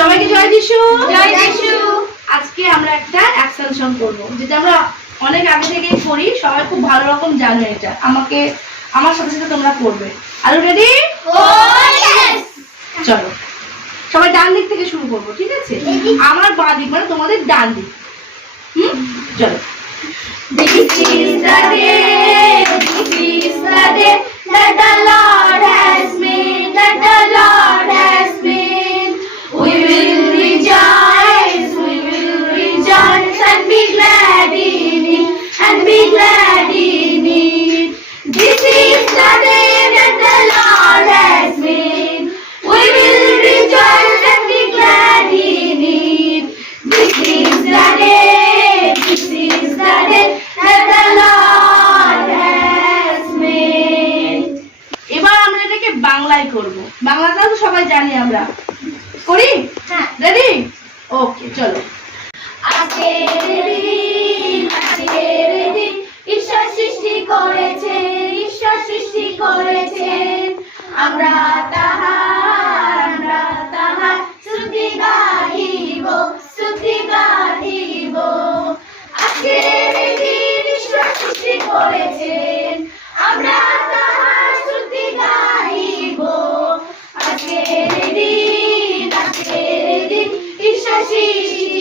সবাইকে জয় যিশু। জয় যিশু। আজকে আমরা একটা অ্যাকশন সং করব যেটা আমরা অনেক আগে থেকেই করি সবাই খুব ভালো রকম জানো এটা। আমাকে আমার সাথে সাথে তোমরা করবে। আর রেডি চলো সবাই ডান দিক থেকে শুরু করব ঠিক আছে? আমার বাঁ দিক মানে তোমাদের ডান দিক। হুম? চলো। This is the day, বাংলায় করব। বাংলাটাও তো সবাই জানি আমরা। করি? হ্যাঁ। রেডি ওকে চলো। ঈশ্বর সৃষ্টি করেছে ঈশ্বর সৃষ্টি করেছে আমরা তাহার আমরা তাহার শ্রুতি গাহিব শ্রুতি গাহিব। আজকের দিন ঈশ্বর সৃষ্টি করেছেন। দিন আজকের দিন ঈশ্বর সৃষ্টি